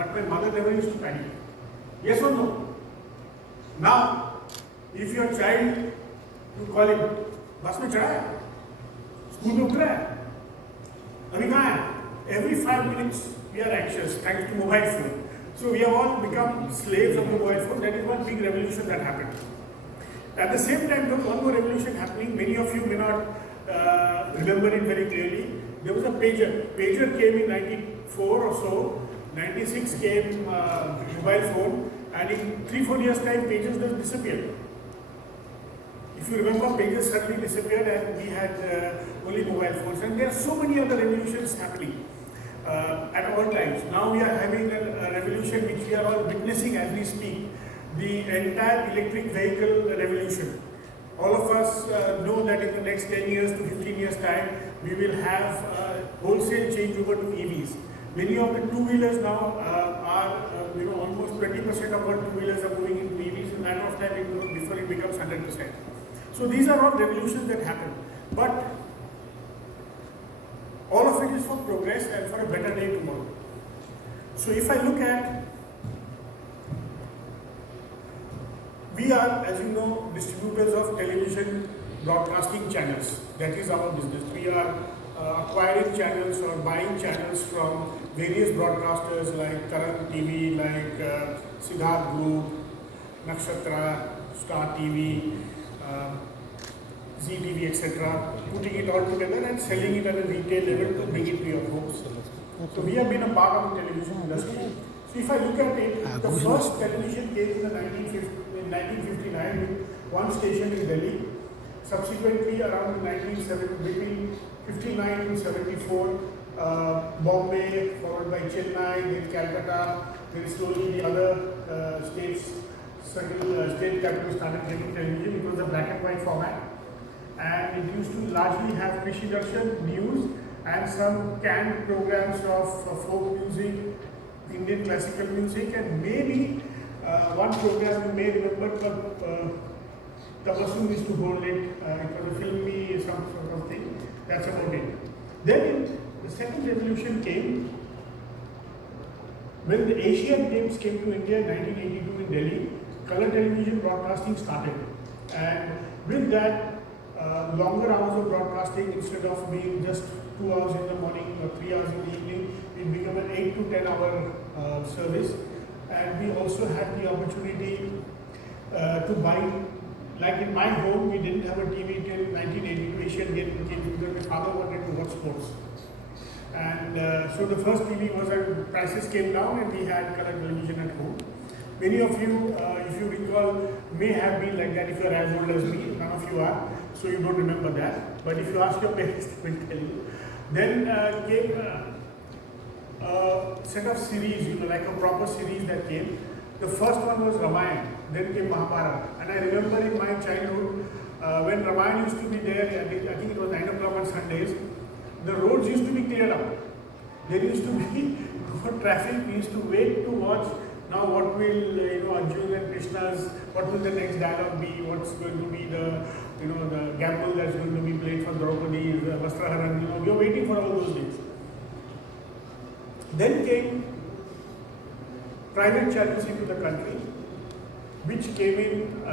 but my mother never used to panic. Yes or no? Now, if your child, you call him, bus में चढ़ा है, school में उतरा है, अभी कहाँ है? Every 5 minutes we are anxious thanks to mobile phone. So we have all become slaves of the mobile phone. That is one big revolution that happened. At the same time, there was one more revolution happening. Many of you may not remember it very clearly. There was a pager. Pager came in 94 or so. 96 came mobile phone, and in 3-4 years' time, pagers just disappeared. If you remember, pagers suddenly disappeared, and we had only mobile phones. And there are so many other revolutions happening at all times. Now we are having a revolution which we are all witnessing as we speak. The entire electric vehicle revolution. All of us know that in the next 10 years to 15 years time, we will have wholesale change over to EVs. Many of the two-wheelers now are, almost 20% of our two-wheelers are moving into EVs. In a matter of time, before it becomes 100%. So these are all revolutions that happen. But all of it is for progress and for a better day tomorrow. So if I look at, we are, as you know, distributors of television broadcasting channels. That is our business. We are acquiring channels or buying channels from various broadcasters like Karan TV, like Siddharth Group, Nakshatra, Star TV, ZTV, etc. Putting it all together and selling it at a retail level to bring it to your homes. So we have been a part of the television industry. So if I look at it, the first television came in 1959 with one station in Delhi. Subsequently, around between 59 and 74, Bombay, followed by Chennai, then Calcutta, then slowly the other states, state capitals started getting television. It was a black and white format, and it used to largely have Krishi Darshan, news, and some canned programs of folk music, Indian classical music, and maybe one program you may remember called Tabassum used to hold it. It was a filmy some sort of thing. That's about it. Then the second revolution came when the Asian Games came to India in 1982 in Delhi. Color television broadcasting started, and with that, longer hours of broadcasting, instead of being just 2 hours in the morning or 3 hours in the evening, it became an 8 to 10 hour service. And we also had the opportunity to buy. Like in my home, we didn't have a TV till 1982. Asian Games came because my father wanted to watch sports. And so the first TV was, prices came down and we had color television at home. Many of you, if you recall, may have been like that if you are as old as me. None of you are, so you don't remember that. But if you ask your parents, they will tell you. Then came a set of series, like a proper series that came. The first one was Ramayana, then came Mahabharata. And I remember in my childhood, when Ramayana used to be there, I think it was 9 o'clock on Sundays, the roads used to be cleared up. There used to be no traffic. We used to wait to watch. Now what will, Arjun and Krishna's, what will the next dialogue be? What's going to be the, the gamble that's going to be played for Draupadi, Vastraharan, we are waiting for all those days. Then came private channels into the country, which came in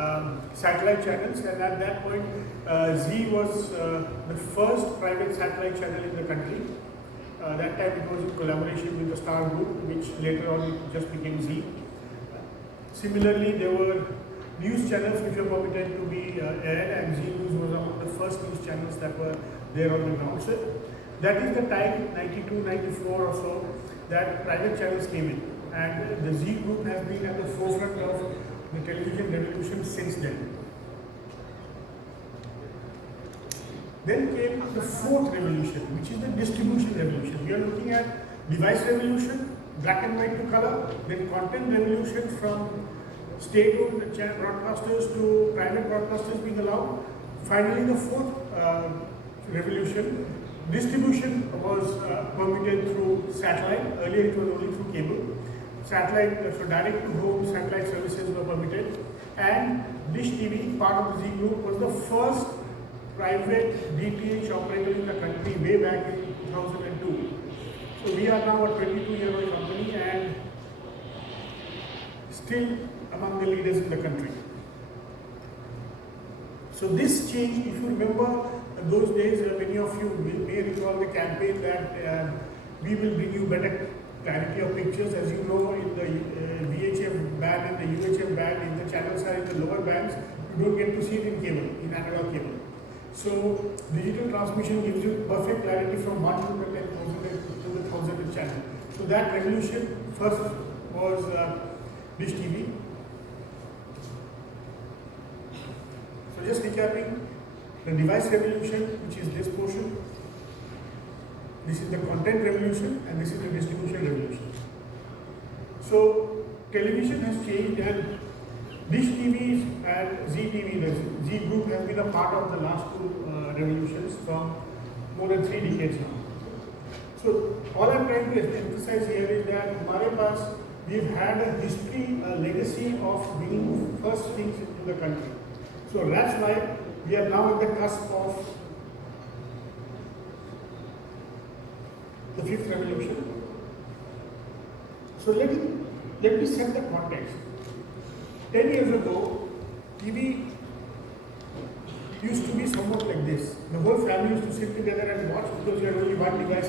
satellite channels, and at that point, Z was the first private satellite channel in the country. That time it was in collaboration with the Star Group, which later on it just became Z. Similarly, there were news channels which were permitted to be aired, and Z News was among the first news channels that were there on the ground. So that is the time, 92, 94 or so, that private channels came in. And the Z Group has been at the forefront of the television revolution since then. Then came the fourth revolution, which is the distribution revolution. We are looking at device revolution, black and white to color, then content revolution from state-owned broadcasters to private broadcasters being allowed. Finally, the fourth revolution, distribution was permitted through satellite. Earlier it was only through cable. Satellite, so direct to home satellite services were permitted. And Dish TV, part of the Z Group, was the first private D2h operator in the country way back in 2002. So we are now a 22-year-old company, and still among the leaders in the country. So this change, if you remember those days, many of you may recall the campaign that we will bring you better clarity of pictures. As you know, in the VHF band and the UHF band, if the channels are in the lower bands, you don't get to see it in cable, in analog cable. So digital transmission gives you perfect clarity from 1 to the 10,000 to the 1,000th channel. So that revolution first was Dish TV. So just recapping, the device revolution, which is this portion, this is the content revolution, and this is the distribution revolution. So television has changed, and Dish TVs and Z TV, the Z group, has been a part of the last two revolutions from more than 3 decades now. So all I'm trying to emphasize here is that हमारे पास we've had a history, a legacy of being first things in the country. So that's why we are now at the cusp of the fifth revolution. So let me set the context. 10 years ago, TV used to be somewhat like this. The whole family used to sit together and watch because you had only one device.